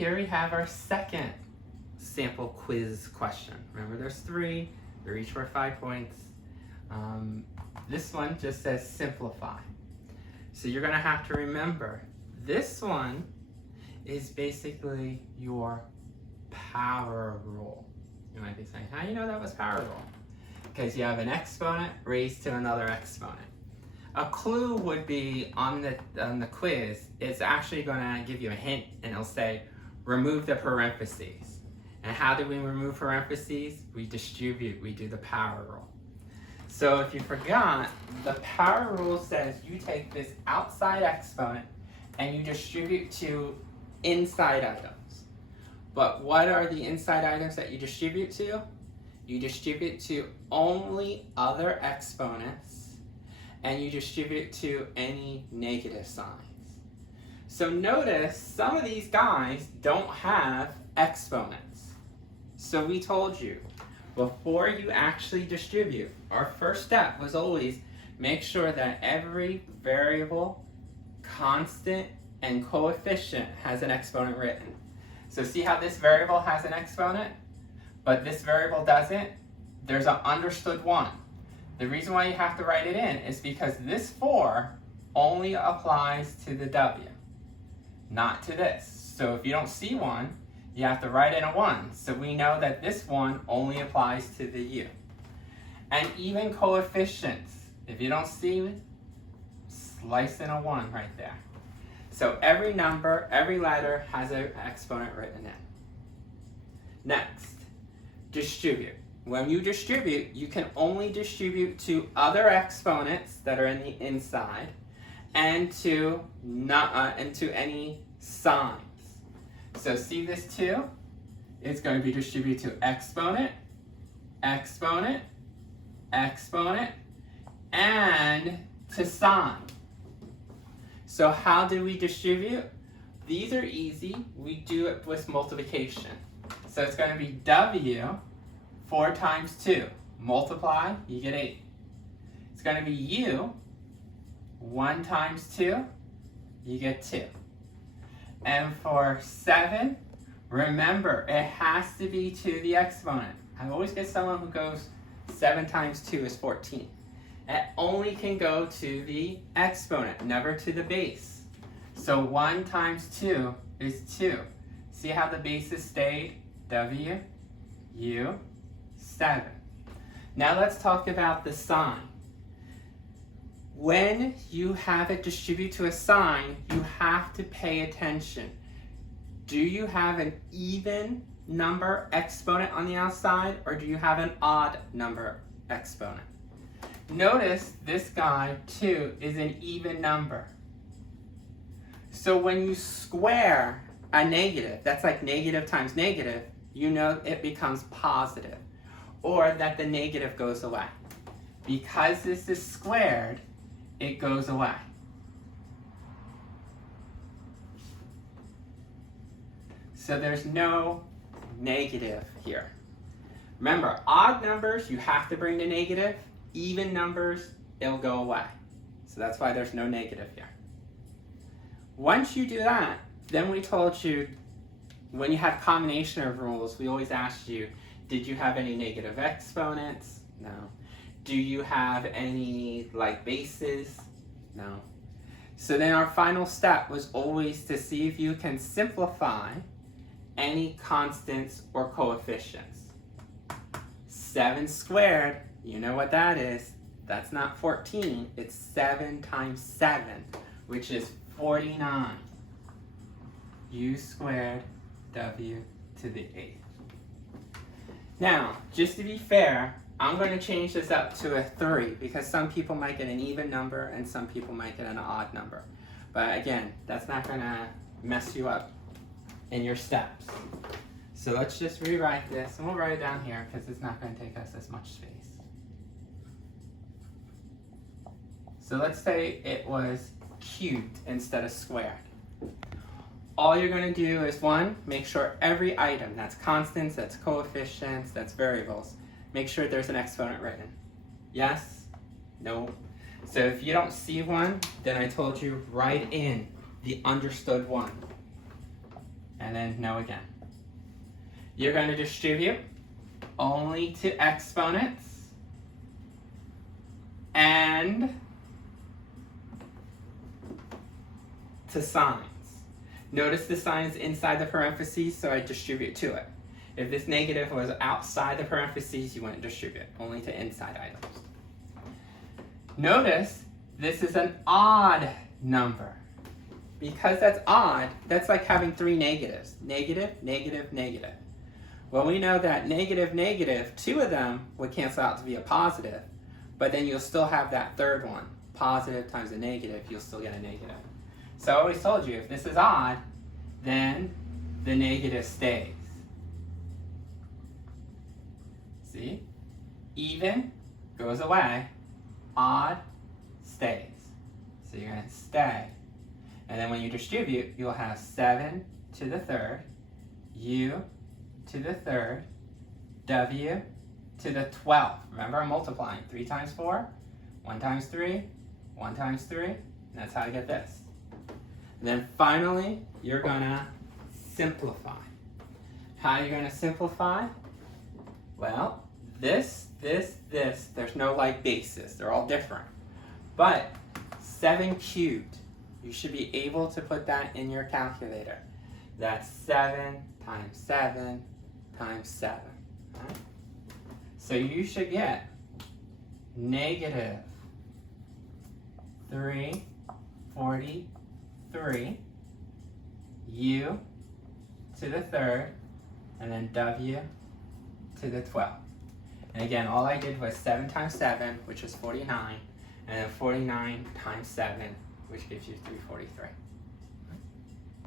here we have our second sample quiz question. Remember, there's 3. They're each worth 5 points. This one just says simplify. So you're going to have to remember, this one is basically your power rule. You might be saying, how do you know that was power rule? Because you have an exponent raised to another exponent. A clue would be on the quiz, it's actually going to give you a hint, and it'll say, remove the parentheses. And how do we remove parentheses? We distribute, we do the power rule. So if you forgot, the power rule says you take this outside exponent and you distribute to inside items. But what are the inside items that you distribute to? You distribute to only other exponents, and you distribute to any negative signs. So notice some of these guys don't have exponents. So we told you, before you actually distribute, our first step was always make sure that every variable, constant, and coefficient has an exponent written. So see how this variable has an exponent, but this variable doesn't? There's an understood 1. The reason why you have to write it in is because this 4 only applies to the W, not to this. So if you don't see 1, you have to write in a 1. So we know that this 1 only applies to the U. And even coefficients, if you don't see, slice in a 1 right there. So every number, every letter has an exponent written in. Next, distribute. When you distribute, you can only distribute to other exponents that are in the inside and to any signs. So see this 2? It's going to be distributed to exponent, exponent, exponent, and to sign. So how do we distribute? These are easy. We do it with multiplication. So it's going to be W, 4 times 2. Multiply, you get 8. It's going to be U, 1 times 2, you get 2. And for 7, remember, it has to be to the exponent. I always get someone who goes 7 times 2 is 14. It only can go to the exponent, never to the base. So 1 times 2 is 2. See how the bases stayed? W, U, 7. Now let's talk about the sign. When you have it distribute to a sign, you have to pay attention. Do you have an even number exponent on the outside, or do you have an odd number exponent? Notice this guy, 2, is an even number. So when you square a negative, that's like negative times negative, you know it becomes positive, or that the negative goes away. Because this is squared, it goes away. So there's no negative here. Remember, odd numbers, you have to bring the negative. Even numbers, it'll go away. So that's why there's no negative here. Once you do that, then we told you, when you have combination of rules, we always asked you, did you have any negative exponents? No. Do you have any bases? No. So then our final step was always to see if you can simplify any constants or coefficients. 7 squared, you know what that is. That's not 14, it's 7 times 7, which is 49. U squared W to the 8th. Now, just to be fair, I'm going to change this up to a 3 because some people might get an even number and some people might get an odd number. But again, that's not going to mess you up in your steps. So let's just rewrite this, and we'll write it down here because it's not going to take us as much space. So let's say it was cubed instead of squared. All you're going to do is, 1, make sure every item, that's constants, that's coefficients, that's variables, make sure there's an exponent written. Yes? No? So if you don't see one, then I told you write in the understood 1. and then no again. You're going to distribute only to exponents and to signs. Notice the sign is inside the parentheses, so I distribute to it. If this negative was outside the parentheses, you wouldn't distribute, only to inside items. Notice this is an odd number. Because that's odd, that's like having three negatives. Negative, negative, negative. Well, we know that negative, negative, two of them would cancel out to be a positive, but then you'll still have that third one. Positive times a negative, you'll still get a negative. So I always told you, if this is odd, then the negative stays. See? Even goes away, odd stays. So you're going to stay. And then when you distribute, you'll have 7 to the third, U to the third, W to the 12th. Remember, I'm multiplying. 3 times 4, 1 times 3, 1 times 3. And that's how I get this. And then finally, you're going to simplify. How are you going to simplify? Well, this, there's no like basis. They're all different. But 7 cubed, you should be able to put that in your calculator. That's 7 times 7 times 7. Right? So you should get negative 343 U to the third, and then W to the 12th. And again, all I did was 7 times 7, which is 49, and then 49 times 7, which gives you 343.